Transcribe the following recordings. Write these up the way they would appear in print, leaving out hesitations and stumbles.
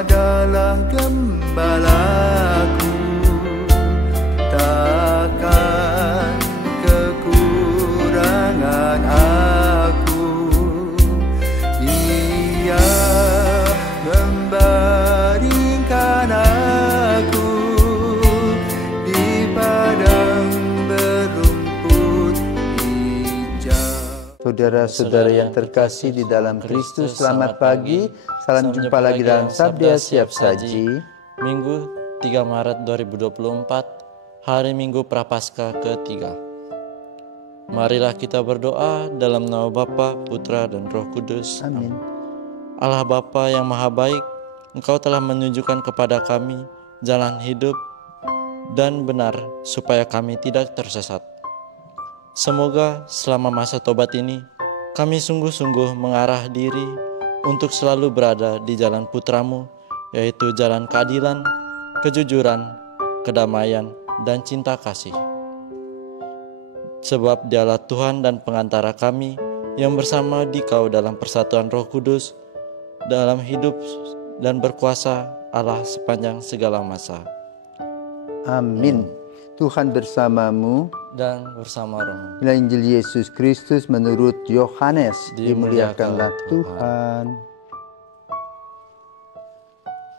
adalah gembalaku, takkan kekurangan aku. Ia membaringkan aku di padang berumput hijau. Saudara-saudara yang terkasih di dalam Kristus, selamat pagi. Salam jumpa lagi dalam Sabda Siap Saji. Minggu 3 Maret 2024, hari Minggu Prapaskah ketiga. Marilah kita berdoa dalam nama Bapa, Putra, dan Roh Kudus. Amin. Allah Bapa yang Maha Baik, Engkau telah menunjukkan kepada kami jalan hidup dan benar supaya kami tidak tersesat. Semoga selama masa tobat ini, kami sungguh-sungguh mengarah diri untuk selalu berada di jalan Putramu, yaitu jalan keadilan, kejujuran, kedamaian, dan cinta kasih. Sebab Dialah Tuhan dan pengantara kami yang bersama Dikau dalam persatuan Roh Kudus, dalam hidup dan berkuasa Allah sepanjang segala masa. Amin. Tuhan bersamamu Dan bersama rohmu. Inilah Injil Yesus Kristus menurut Yohanes. Dimuliakanlah Tuhan.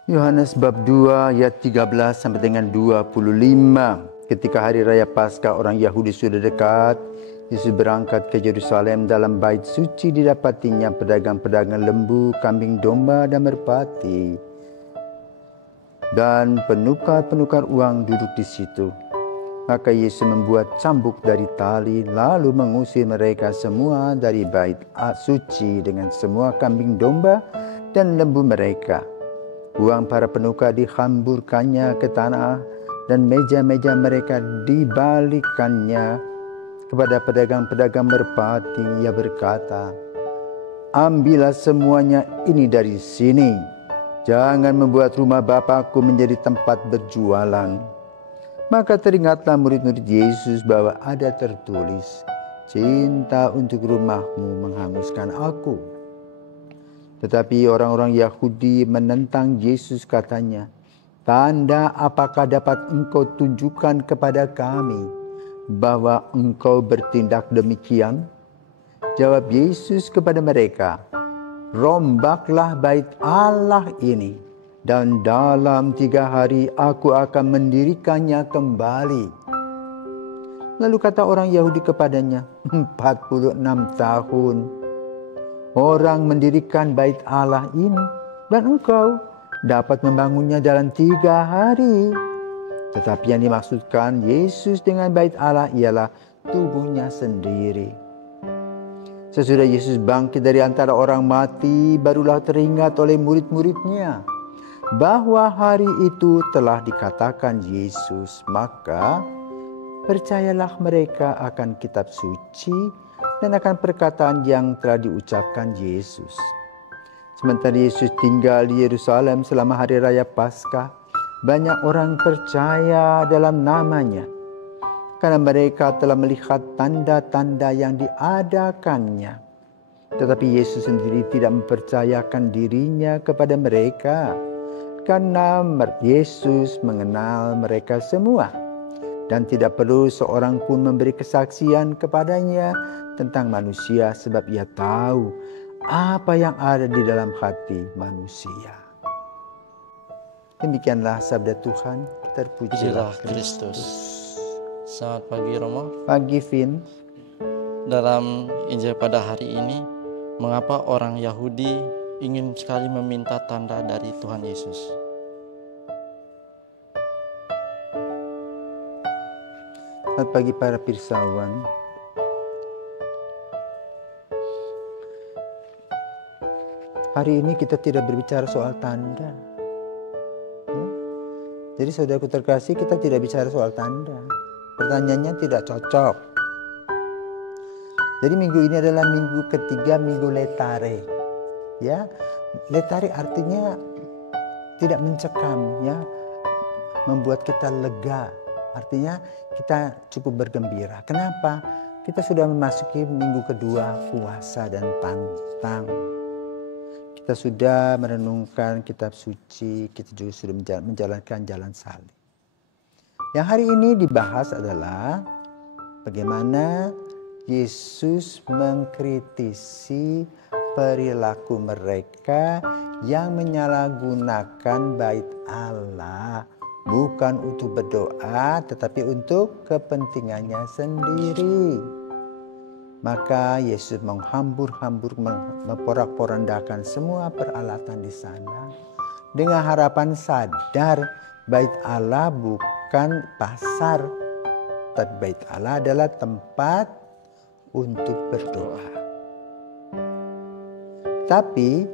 Yohanes bab 2 ayat 13 sampai dengan 25. Ketika hari raya Paskah orang Yahudi sudah dekat, Yesus berangkat ke Yerusalem. Dalam bait suci didapatinya pedagang-pedagang lembu, kambing domba, dan merpati, dan penukar-penukar uang duduk di situ. Maka Yesus membuat cambuk dari tali, lalu mengusir mereka semua dari bait suci dengan semua kambing domba dan lembu mereka. Uang para penukar dihamburkannya ke tanah, dan meja-meja mereka dibalikkannya kepada pedagang-pedagang merpati. Ia berkata, "Ambillah semuanya ini dari sini. Jangan membuat rumah Bapakku menjadi tempat berjualan." Maka teringatlah murid-murid Yesus bahwa ada tertulis, "Cinta untuk rumahmu menghanguskan aku." Tetapi orang-orang Yahudi menentang Yesus, katanya, "Tanda apakah dapat engkau tunjukkan kepada kami bahwa engkau bertindak demikian?" Jawab Yesus kepada mereka, "Rombaklah bait Allah ini, dan dalam 3 hari aku akan mendirikannya kembali." Lalu kata orang Yahudi kepadanya, 46 tahun orang mendirikan bait Allah ini, dan engkau dapat membangunnya dalam 3 hari. Tetapi yang dimaksudkan Yesus dengan bait Allah ialah tubuhnya sendiri. Sesudah Yesus bangkit dari antara orang mati, barulah teringat oleh murid-muridnya bahwa hari itu telah dikatakan Yesus. Maka percayalah mereka akan kitab suci dan akan perkataan yang telah diucapkan Yesus. Sementara Yesus tinggal di Yerusalem selama hari raya Paskah, banyak orang percaya dalam namanya karena mereka telah melihat tanda-tanda yang diadakannya. Tetapi Yesus sendiri tidak mempercayakan dirinya kepada mereka, karena Yesus mengenal mereka semua, dan tidak perlu seorang pun memberi kesaksian kepadanya tentang manusia, sebab ia tahu apa yang ada di dalam hati manusia. Demikianlah sabda Tuhan. Terpujilah Kristus. Selamat pagi Romo. Pagi Vin. Dalam Injil pada hari ini, mengapa orang Yahudi ingin sekali meminta tanda dari Tuhan Yesus? Selamat pagi para pirsawan. Hari ini kita tidak berbicara soal tanda. Ya? Jadi saudaraku terkasih, kita tidak bicara soal tanda. Pertanyaannya tidak cocok. Jadi minggu ini adalah minggu ketiga, minggu letare. Ya, letare artinya tidak mencekam, ya, membuat kita lega. Artinya kita cukup bergembira. Kenapa? Kita sudah memasuki minggu kedua puasa dan pantang. Kita sudah merenungkan kitab suci, kita juga sudah menjalankan jalan salib. Yang hari ini dibahas adalah bagaimana Yesus mengkritisi perilaku mereka yang menyalahgunakan bait Allah, bukan untuk berdoa tetapi untuk kepentingannya sendiri. Maka Yesus memporak-porandakan semua peralatan di sana dengan harapan sadar bait Allah bukan pasar, tapi bait Allah adalah tempat untuk berdoa. Tapi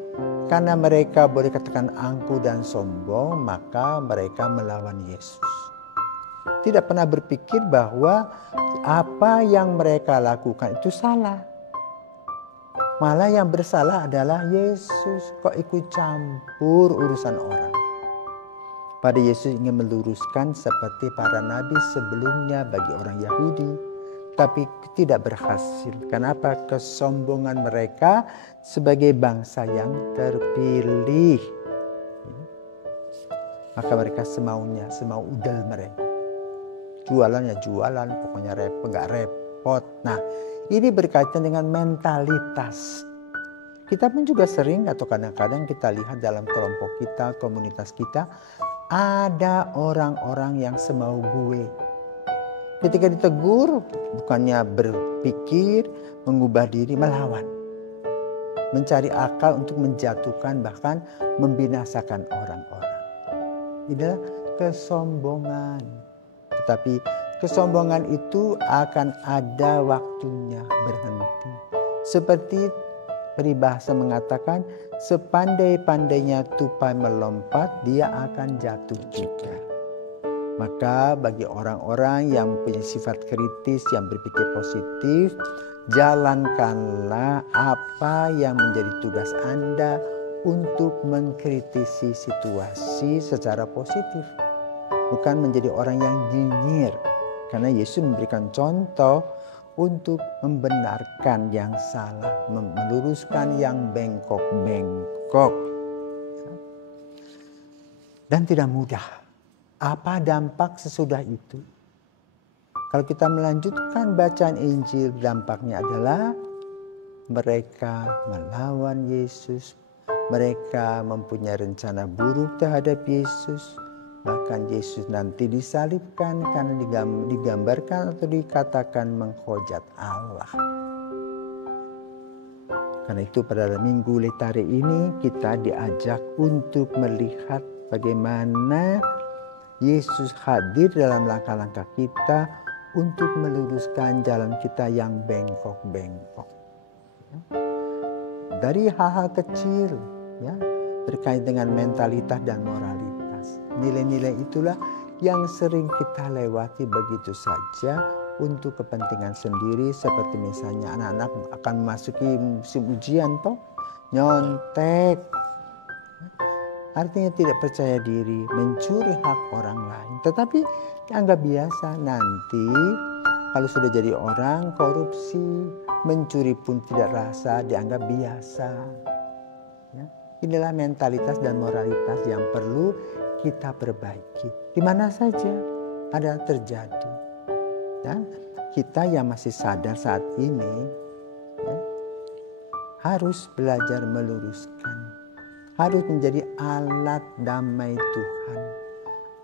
karena mereka boleh katakan angkuh dan sombong, maka mereka melawan Yesus. Tidak pernah berpikir bahwa apa yang mereka lakukan itu salah. Malah yang bersalah adalah Yesus. Kok ikut campur urusan orang? Pada Yesus ingin meluruskan seperti para nabi sebelumnya bagi orang Yahudi. Tapi tidak berhasil. Kenapa? Kesombongan mereka sebagai bangsa yang terpilih. Maka mereka semaunya, semau udel mereka. Jualan ya jualan, pokoknya nggak repot. Nah, ini berkaitan dengan mentalitas. Kita pun juga sering atau kadang-kadang kita lihat dalam kelompok kita, komunitas kita, ada orang-orang yang semau gue. Ketika ditegur, bukannya berpikir, mengubah diri, melawan. Mencari akal untuk menjatuhkan, bahkan membinasakan orang-orang. Inilah kesombongan. Tetapi kesombongan itu akan ada waktunya berhenti. Seperti peribahasa mengatakan, sepandai-pandainya tupai melompat, dia akan jatuh juga. Maka bagi orang-orang yang mempunyai sifat kritis, yang berpikir positif, jalankanlah apa yang menjadi tugas Anda untuk mengkritisi situasi secara positif. Bukan menjadi orang yang nyinyir. Karena Yesus memberikan contoh untuk membenarkan yang salah, meluruskan yang bengkok-bengkok. Dan tidak mudah. Apa dampak sesudah itu? Kalau kita melanjutkan bacaan Injil, dampaknya adalah mereka melawan Yesus. Mereka mempunyai rencana buruk terhadap Yesus. Bahkan Yesus nanti disalibkan karena digambarkan atau dikatakan menghujat Allah. Karena itu pada Minggu Letare ini kita diajak untuk melihat bagaimana Yesus hadir dalam langkah-langkah kita untuk meluruskan jalan kita yang bengkok-bengkok. Dari hal-hal kecil, ya, terkait dengan mentalitas dan moralitas. Nilai-nilai itulah yang sering kita lewati begitu saja untuk kepentingan sendiri. Seperti misalnya anak-anak akan memasuki musim ujian, toh nyontek. Artinya tidak percaya diri, mencuri hak orang lain. Tetapi dianggap biasa. Nanti kalau sudah jadi orang, korupsi, mencuri pun tidak rasa, dianggap biasa. Ya. Inilah mentalitas dan moralitas yang perlu kita perbaiki. Di mana saja ada terjadi. Dan kita yang masih sadar saat ini, ya, harus belajar meluruskan. Harus menjadi alat damai Tuhan.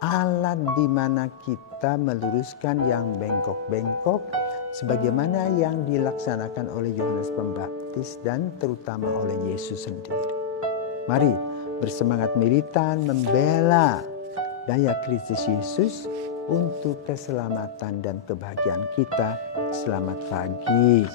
Alat di mana kita meluruskan yang bengkok-bengkok, sebagaimana yang dilaksanakan oleh Yohanes Pembaptis dan terutama oleh Yesus sendiri. Mari bersemangat militan membela daya kritis Yesus untuk keselamatan dan kebahagiaan kita. Selamat pagi.